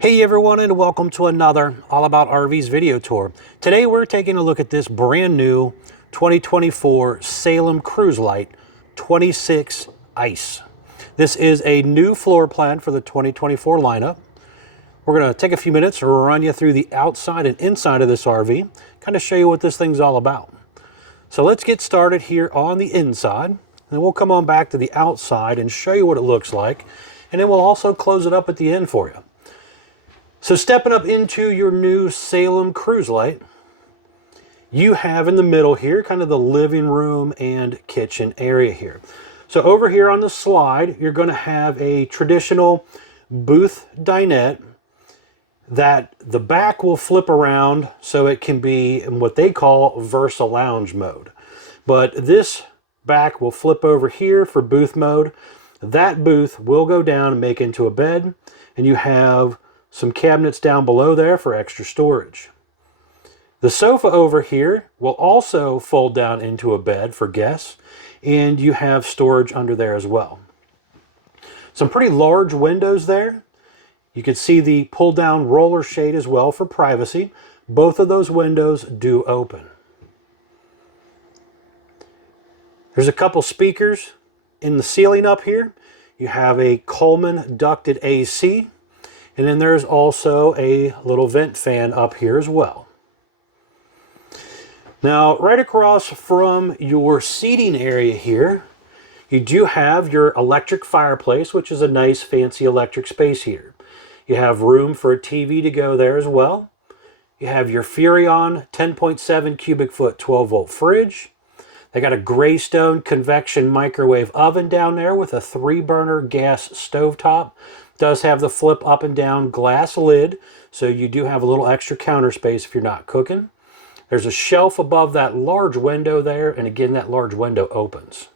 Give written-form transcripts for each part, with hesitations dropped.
Hey everyone, and welcome to another All About RVs video tour. Today we're taking a look at this brand new 2024 Salem Cruise Lite 26ICE. This is a new floor plan for the 2024 lineup. We're going to take a few minutes to run you through the outside and inside of this RV, kind of show you what this thing's all about. So let's get started here on the inside, and then we'll come on back to the outside and show you what it looks like, and then we'll also close it up at the end for you. So stepping up into your new Salem Cruise Lite, you have in the middle here kind of the living room and kitchen area here. So over here on the slide, you're going to have a traditional booth dinette that the back will flip around so it can be in what they call Versa Lounge mode. But this back will flip over here for booth mode. That booth will go down and make into a bed, and you have some cabinets down below there for extra storage. The sofa over here will also fold down into a bed for guests, and you have storage under there as well. Some pretty large windows there. You can see the pull down roller shade as well for privacy. Both of those windows do open. There's a couple speakers in the ceiling up here. You have a Coleman ducted AC. And then there's also a little vent fan up here as well. Now, right across from your seating area here, you do have your electric fireplace, which is a nice fancy electric space heater. You have room for a TV to go there as well. You have your Furrion 10.7 cubic foot 12-volt fridge. They got a Greystone convection microwave oven down there with a 3-burner gas stovetop. Does have the flip up and down glass lid, so you do have a little extra counter space if you're not cooking. There's a shelf above that large window there, and again, that large window opens.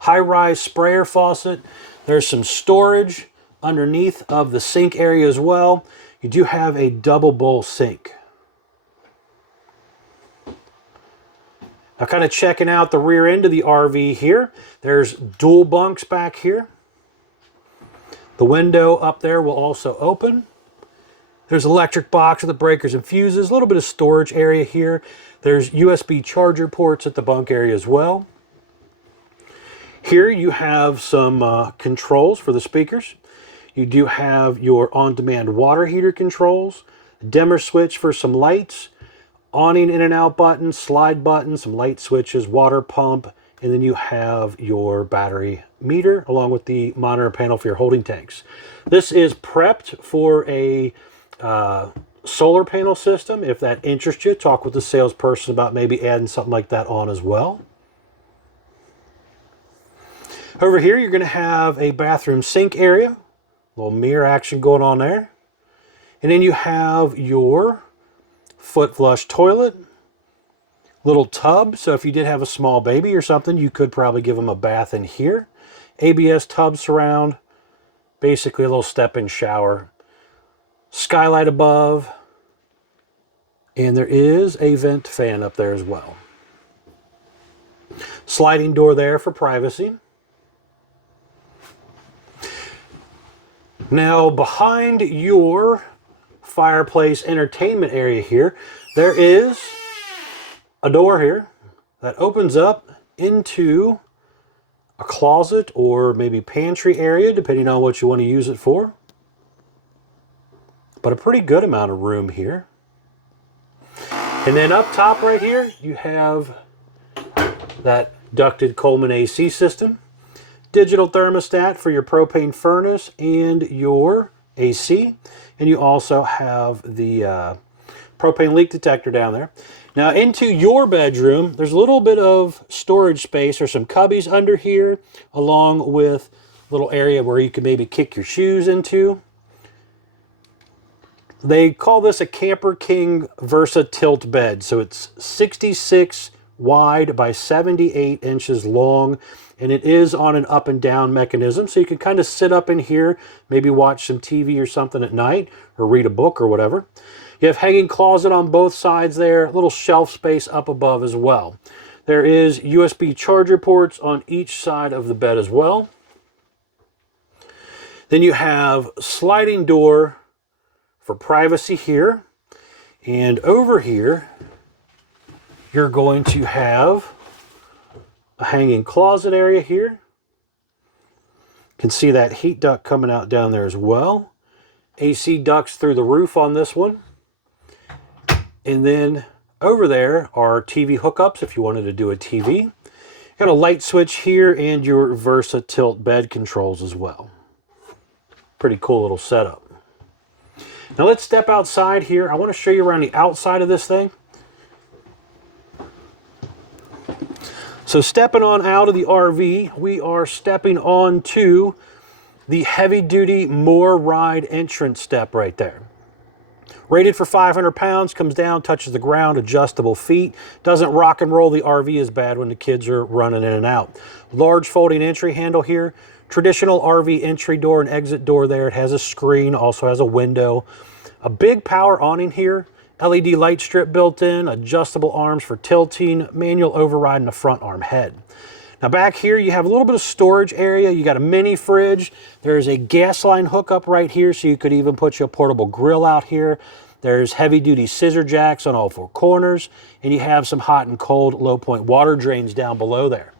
High-rise sprayer faucet. There's some storage underneath of the sink area as well. You do have a double bowl sink. Now, kind of checking out the rear end of the RV here. There's dual bunks back here. The window up there will also open. There's an electric box with the breakers and fuses, a little bit of storage area here. There's USB charger ports at the bunk area as well. Here you have some controls for the speakers. You do have your on-demand water heater controls, dimmer switch for some lights, awning in and out button, slide button, some light switches, water pump, and then you have your battery meter along with the monitor panel for your holding tanks. This is prepped for a solar panel system. If that interests you, talk with the salesperson about maybe adding something like that on as well. Over here, you're going to have a bathroom sink area, a little mirror action going on there. And then you have your foot flush toilet, little tub, so if you did have a small baby or something, you could probably give them a bath in here. ABS tub surround, basically a little step-in shower. Skylight above, and there is a vent fan up there as well. Sliding door there for privacy. Now, behind your fireplace entertainment area here, there is a door here that opens up into a closet or maybe pantry area, depending on what you want to use it for. But a pretty good amount of room here. And then up top right here, you have that ducted Coleman AC system, digital thermostat for your propane furnace and your AC, and you also have the propane leak detector down there. Now into your bedroom, there's a little bit of storage space or some cubbies under here, along with a little area where you can maybe kick your shoes into. They call this a Camper King Versa tilt bed. So it's 66 wide by 78 inches long, and it is on an up and down mechanism. So you can kind of sit up in here, maybe watch some TV or something at night, or read a book or whatever. You have hanging closet on both sides there, a little shelf space up above as well. There is USB charger ports on each side of the bed as well. Then you have sliding door for privacy here. And over here, you're going to have a hanging closet area here. You can see that heat duct coming out down there as well. AC ducts through the roof on this one. And then over there are TV hookups if you wanted to do a TV. Got a light switch here and your Versa tilt bed controls as well. Pretty cool little setup. Now let's step outside here. I want to show you around the outside of this thing. So stepping on out of the RV, we are stepping onto the heavy-duty More Ride entrance step right there. Rated for 500 pounds, comes down, touches the ground, adjustable feet. Doesn't rock and roll the RV as bad when the kids are running in and out. Large folding entry handle here. Traditional RV entry door and exit door there. It has a screen, also has a window. A big power awning here. LED light strip built in, adjustable arms for tilting, manual override, and a front arm head. Now back here you have a little bit of storage area. You got a mini fridge. There's a gas line hookup right here, so you could even put your portable grill out here. There's heavy duty scissor jacks on all four corners, and you have some hot and cold low point water drains down below there.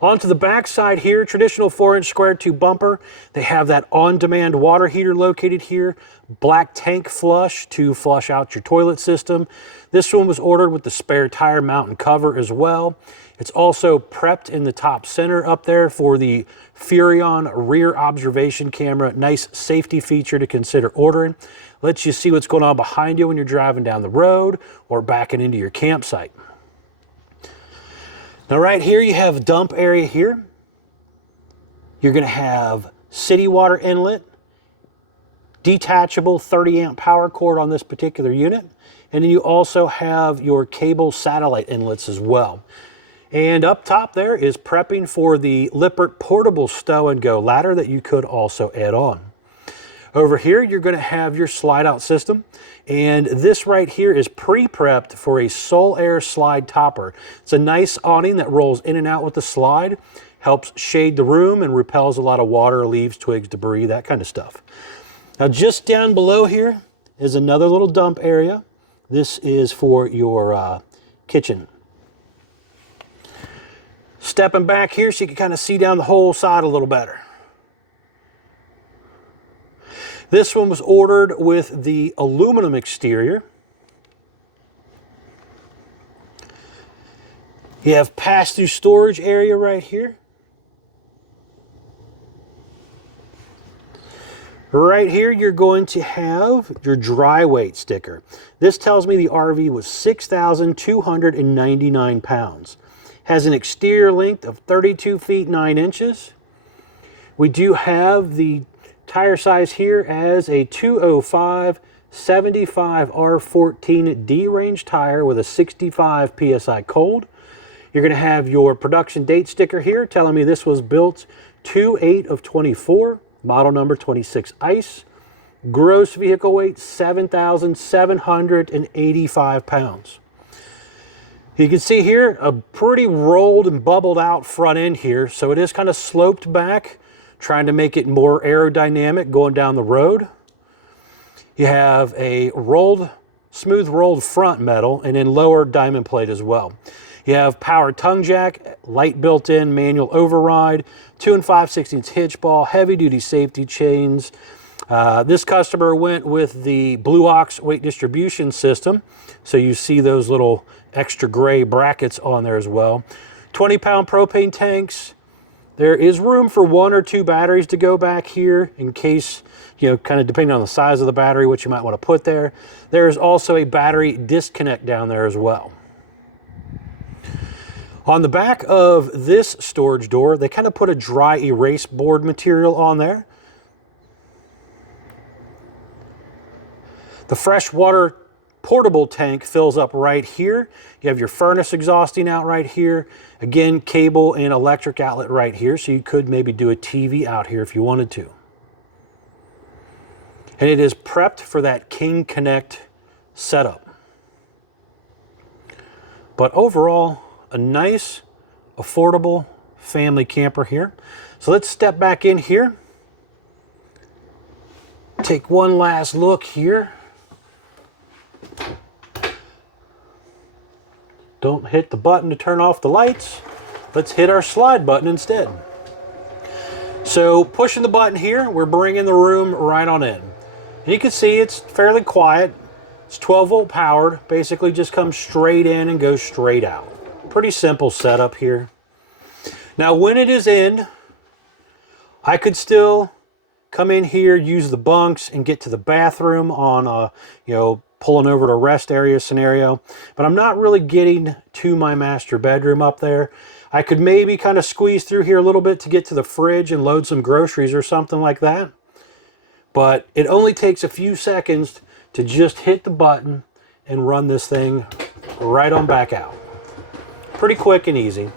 Onto the back side here, traditional 4-inch square tube bumper. They have that on-demand water heater located here. Black tank flush to flush out your toilet system. This one was ordered with the spare tire mount and cover as well. It's also prepped in the top center up there for the Furrion rear observation camera. Nice safety feature to consider ordering. Lets you see what's going on behind you when you're driving down the road or backing into your campsite. Now right here you have a dump area here. You're going to have city water inlet, detachable 30 amp power cord on this particular unit, and then you also have your cable satellite inlets as well. And up top there is prepping for the Lippert portable stow and go ladder that you could also add on. Over here you're going to have your slide out system, and this right here is pre-prepped for a Soul Air slide topper. It's a nice awning that rolls in and out with the slide, helps shade the room and repels a lot of water, leaves, twigs, debris, that kind of stuff. Now just down below here is another little dump area. This is for your kitchen. Stepping back here so you can kind of see down the whole side a little better. This one was ordered with the aluminum exterior. You have pass-through storage area right here. Right here, you're going to have your dry weight sticker. This tells me the RV was 6,299 pounds. Has an exterior length of 32 feet 9 inches. We do have the tire size here as a 205 75 R14D range tire with a 65 PSI cold. You're going to have your production date sticker here telling me this was built 2/8 of 24, model number 26ICE. Gross vehicle weight 7,785 pounds. You can see here a pretty rolled and bubbled out front end here, so it is kind of sloped back, trying to make it more aerodynamic going down the road. You have a smooth rolled front metal and then lower diamond plate as well. You have power tongue jack, light built-in manual override, 2 5/16 hitch ball, heavy duty safety chains. This customer went with the Blue Ox weight distribution system, so you see those little extra gray brackets on there as well. 20-pound propane tanks. There is room for 1 or 2 batteries to go back here in case, kind of depending on the size of the battery, what you might want to put there. There's also a battery disconnect down there as well. On the back of this storage door, they kind of put a dry erase board material on there. The freshwater portable tank fills up right here. You have your furnace exhausting out right here. Again, cable and electric outlet right here, so you could maybe do a TV out here if you wanted to. And it is prepped for that King Connect setup. But overall, a nice, affordable family camper here. So let's step back in here. Take one last look here. Don't hit the button to turn off the lights. Let's hit our slide button instead. So pushing the button here, we're bringing the room right on in. And you can see it's fairly quiet. It's 12 volt powered, basically just comes straight in and goes straight out. Pretty simple setup here. Now when it is in, I could still come in here, use the bunks, and get to the bathroom on a, pulling over to rest area scenario. But I'm not really getting to my master bedroom up there. I could maybe kind of squeeze through here a little bit to get to the fridge and load some groceries or something like that. But it only takes a few seconds to just hit the button and run this thing right on back out. Pretty quick and easy.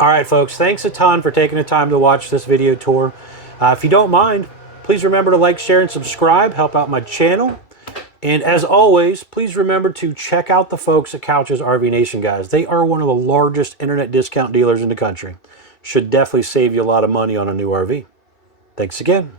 All right, folks, thanks a ton for taking the time to watch this video tour. If you don't mind, please remember to like, share, and subscribe. Help out my channel. And as always, please remember to check out the folks at Couch's RV Nation, guys. They are one of the largest internet discount dealers in the country. Should definitely save you a lot of money on a new RV. Thanks again.